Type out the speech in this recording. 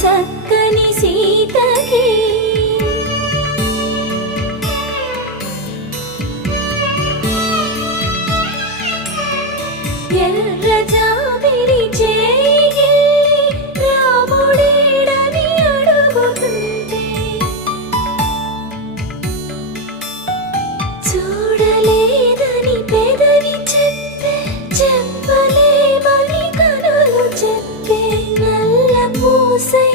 చక్కని సీతకి ఎర్ర జాబిలి చేయి రాముడేడని అడుగుతుంటే చూడలేదని పెదవి చెప్పలేమని కనులు చెప్పే నల్ల పూసై